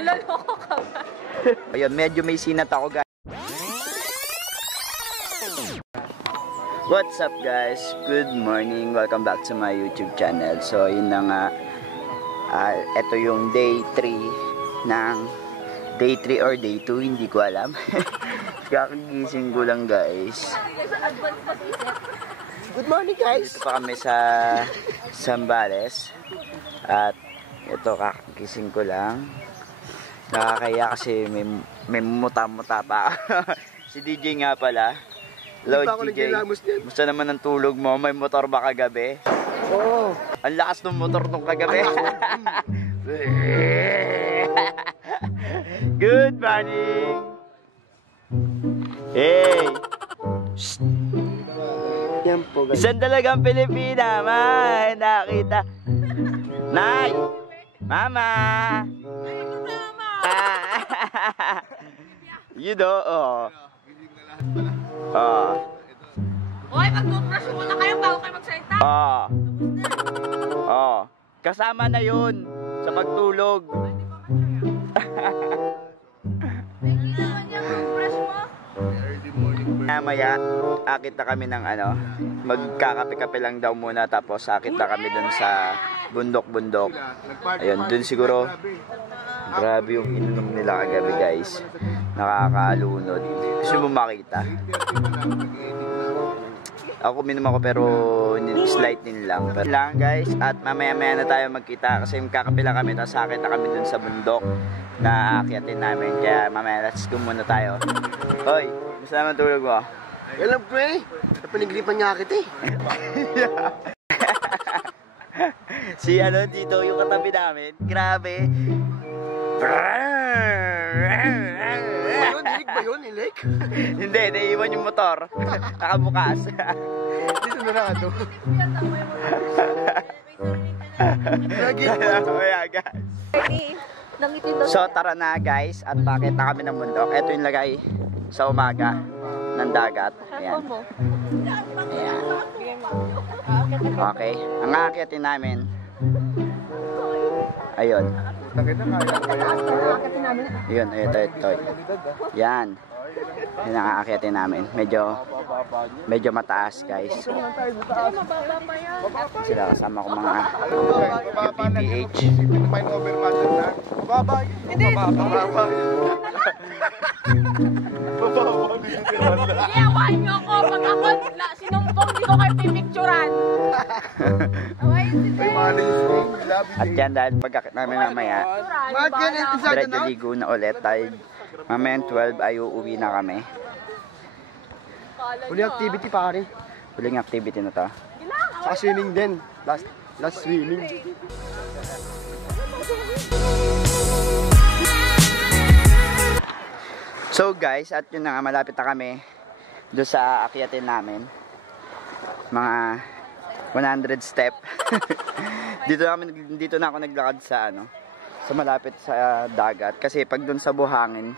Laloko ka ba? Ayun, medyo may sinat ako guys. What's up guys? Good morning. Welcome back to my YouTube channel. So yun na nga. Ito yung day 3 ng day 3 or day 2. Hindi ko alam. Kakagising ko lang guys. Good morning guys. Dito pa kami sa Zambales. At ito kakagising ko lang. Nakakaya kasi may muta-muta pa. Si DJ nga pala. Hello DJ. Musta naman ang tulog mo? May motor ba kagabi? Oo. Ang lakas ng motor nung kagabi. Good morning. Hey. Shh. Yan po guys. Isang dalagang Pilipina. May nakita. Nay. Mama. You know, oh. Hoy, mag-toothbrush muna kayo bago kayo magsalita. Kasama na yun sa pagtulog. Mamaya, akit na kami ng ano, magkakape-kape lang daw muna tapos akit na kami dun sa bundok-bundok. Ayun, dun siguro, grabe yung ininom nila kagabi guys. Nakakalunod. Gusto mo makita? Ako minum ako pero slight din lang. Pero lang guys, at mamaya-maya na tayo magkita kasi magkakape lang kami tapos akit na kami dun sa bundok na akyatin namin. Kaya mamaya let's go muna tayo. Hoy, gusto naman tulog mo? Alam pre, napanigripan niya akit eh. Si ano dito yung katabi namin, grabe. Ayun, nilig ba yun? Nilig? Hindi, naiiwan yung motor. Nakabukas. Dito na lang ano. So tara na guys, at pakita kami ng bundok. Ito yung lagay sa umaga ng dagat. Ayan. Ayan. Okay, ang aakyatin namin. Ayun. Yun, ito. Yan. Yan ang aakyatin namin. Medyo mataas guys. Sila kasama ko mga UPPH. Iyawan nyo ako pag ako sinumpong di ko kayo pipicturan. At yan dahil pagkakit namin mamaya, diretso ligo na ulit tayo. Mamaya 12 ay uuwi na kami. Huling activity pare. Huling activity na to. Saka swimming din. Last swimming. So guys, at yun na nga, malapit na kami doon sa akyatin namin. Mga 100 step. dito na ako naglakad sa ano, sa malapit sa dagat kasi pag doon sa buhangin,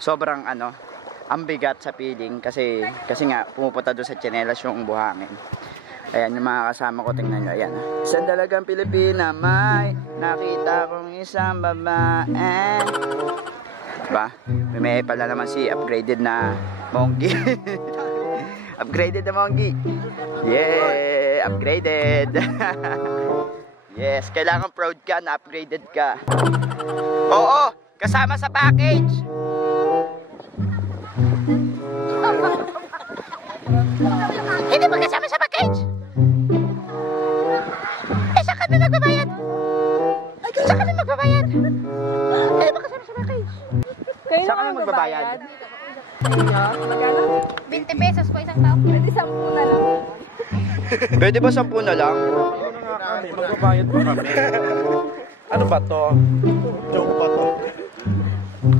sobrang ano, ang bigat sa feeling kasi nga pumupunta doon sa tsinelas yung buhangin. Ayan yung mga kasama ko, tingnan nyo, ayan. Isang dalagang Pilipina, may nakita kong isang babae. Diba? May pala naman si upgraded na Monggi. Upgraded na Monggi. Yeah, upgraded. Yes, kailangan proud ka na upgraded ka. Oo, kasama sa package. Hindi ba kasama sa package? Eh, saan kami magbabayad? Saan kami magbabayad? Hindi ba kasama sa package? Saan kami magbabayad? 20 pesos po isang tao. Pwede 10 na lang. Pwede ba 10 na lang? Magbabayad pa kami. Ano ba to? Joke ba to?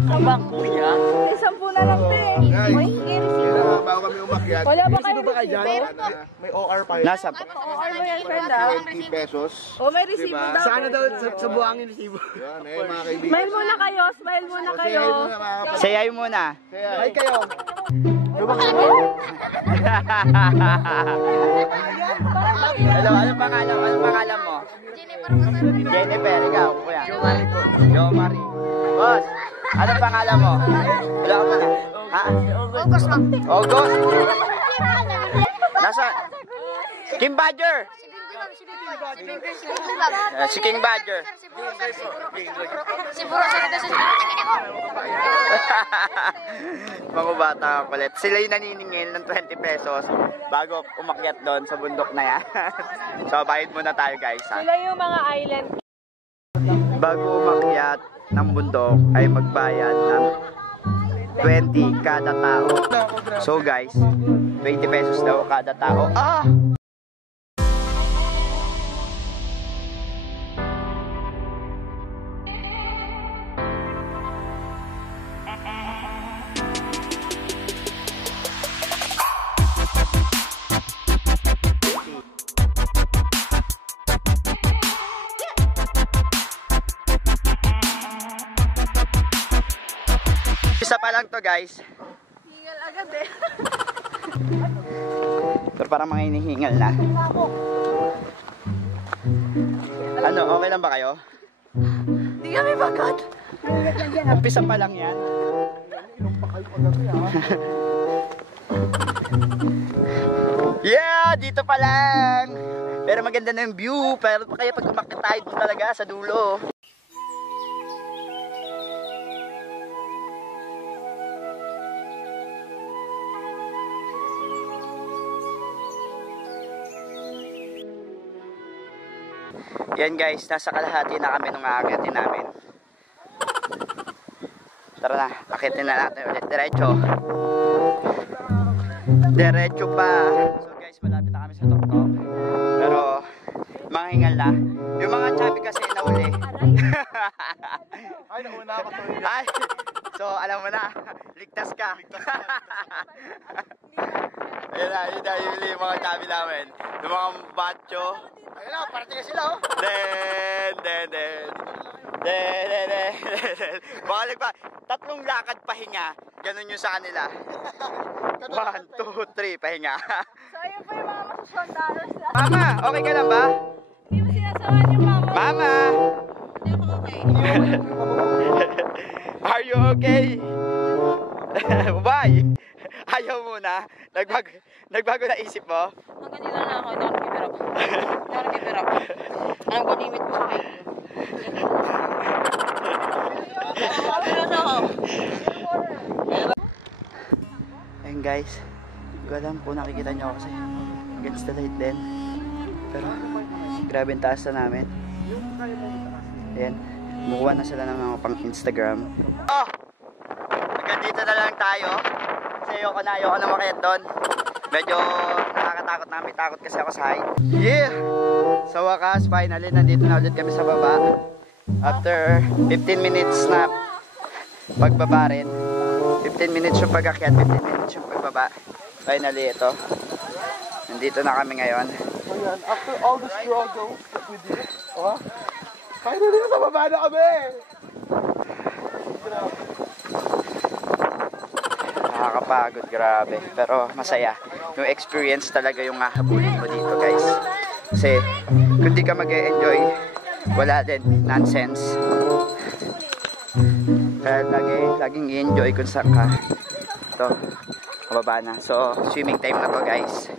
Abang kuya. 10 na lang din. Bago kami umakyat. Wala ba kayo Meron po. May OR pa yun. Nasa? OR mo yan, friend ah. 20 pesos. O may resibo daw. Sana daw sa buhangin resibo. Yan, mga kaibigan. Smile muna kayo, smile muna kayo. Sayay muna. Ay kayo. Hello, anong pangalan mo? Jennifer, Jennifer, ikaw. Kuya. Jomari. Ano pangalan mo? Wala ko na. Ha? August lang. August? Nasa? King Badger. Si King Badger. Mga bata kulit. Sila yung naniningil ng 20 pesos bago umakyat doon sa bundok na yan. So, bayad muna tayo guys. Ha? Sila yung mga island. Bago umakyat ng bundok ay magbayad ng 20 kada tao. So guys, 20 pesos daw kada tao. Ah! Isa pa lang to guys. Hingal agad eh. Pero parang mga hinihingal na. Ano, okay lang ba kayo? Hindi kami bagat. Umpisa pa lang yan. Yeah, dito pa lang. Pero maganda na yung view. Pero pa kaya pag umakyat tayo doon talaga sa dulo. Yan guys, nasa kalahati na kami nung aakitin namin. Tara na, akitin na natin ulit. Diretso. Diretso pa. So guys, malapit na kami sa tuktok. Pero, mga hingal na. Yung mga chubby kasi nauli. Ay, nauna ako to. Ay, so alam mo na, ligtas ka. Ayun na, yung mga chubby namin. Yung mga bacho. Ayun na, parating na sila oh. Balik pa. Tatlong lakad pahinga. Ganun yung sa kanila. 1, 2, 3, pahinga. So ayun po yung mga masusundaros na. Mama, okay ka lang ba? Hindi mo sinasamahan yung mama. Mama! Hindi ako okay. Are you okay? Why? Ayaw muna. Nagbago na isip mo? Hanggang nila na ako. Ito ako nag-give up. Alam ko limit ko sa height. Ayun guys. Hindi ko alam kung nakikita nyo ako kasi against the light din. Pero grabe yung taas na namin. Ayan. Mukuha na sila ng mga pang Instagram. Oh! Hanggang dito na lang tayo. Kasi ayoko na makayat doon. Medyo nakakatakot na. May takot kasi ako sa height. Yeah! Sa wakas, finally, nandito na ulit kami sa baba. After 15 minutes na pagbaba rin. 15 minutes yung pag-akyat, 15 minutes yung pagbaba. Finally, ito. Nandito na kami ngayon. Ayan, after all the struggle that we did, oh, finally nasa baba na kami! Nakakapagod, grabe. Pero masaya. Yung experience talaga yung hahabulin ko dito, guys. Kasi kung di ka mag-e-enjoy, wala din. Nonsense. Kaya laging i-enjoy kung saan ka. Ito, kababa na. So, swimming time na to, guys.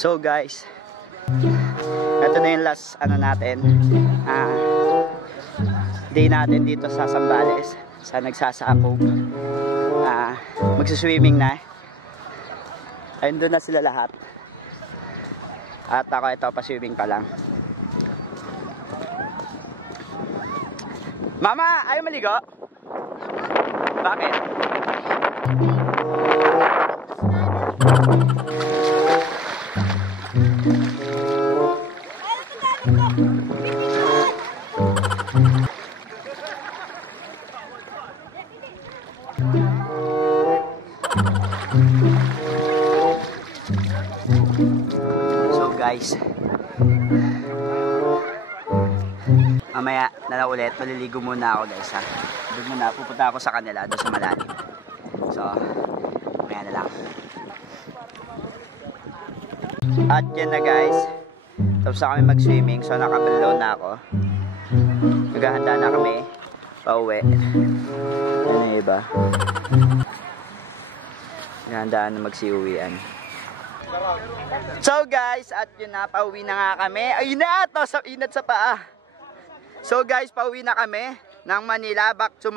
So guys, ito na yung last natin, day natin dito sa Zambales, sa Nagsasakop. Magsiswimming na. Ayun, doon na sila lahat. At ako ito, pa-swimming pa lang. Mama, ayaw maligo? Bakit? So guys, mamaya na ulit, maliligo muna ako guys ha. Doon muna, pupunta ako sa kanila, doon sa malalim. So, mamaya na lang. At yan na guys. Tapos na kami mag-swimming, so nakapalaw na ako. Naghahanda na kami. Pauwi. Ano yung iba? Naghahanda na magsiuwian. So guys, at yun na, pauwi na nga kami. Ayun na, to sa inat sa paa. So guys, pauwi na kami ng Manila, back to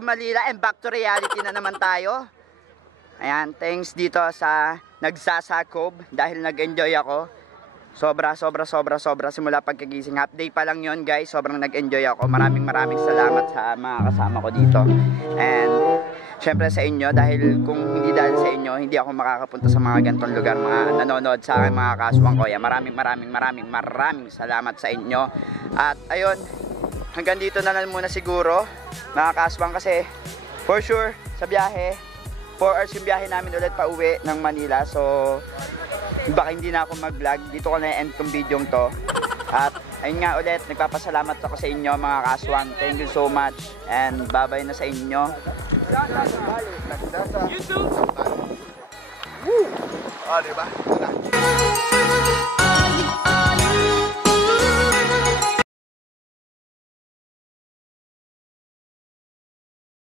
Manila and back to reality na naman tayo. Ayan, thanks dito sa nagsasakob dahil nag-enjoy ako. Sobra simula pagkagising. Half day pa lang yon guys, sobrang nag-enjoy ako. Maraming salamat sa mga kasama ko dito. And syempre sa inyo, dahil kung hindi dahil sa inyo, hindi ako makakapunta sa mga ganitong lugar, mga nanonood sa akin, mga kaswang ko. Maraming salamat sa inyo. At ayun, hanggang dito na lang muna siguro, mga kaswang, kasi for sure sa biyahe 4 hours yung biyahe namin ulit pa uwi ng Manila. So baka hindi na ako mag-vlog, dito ko na-end tong video to. At ayun nga ulit, nagpapasalamat ako sa inyo mga kaswang. Thank you so much and bye-bye na sa inyo. Oh, diba?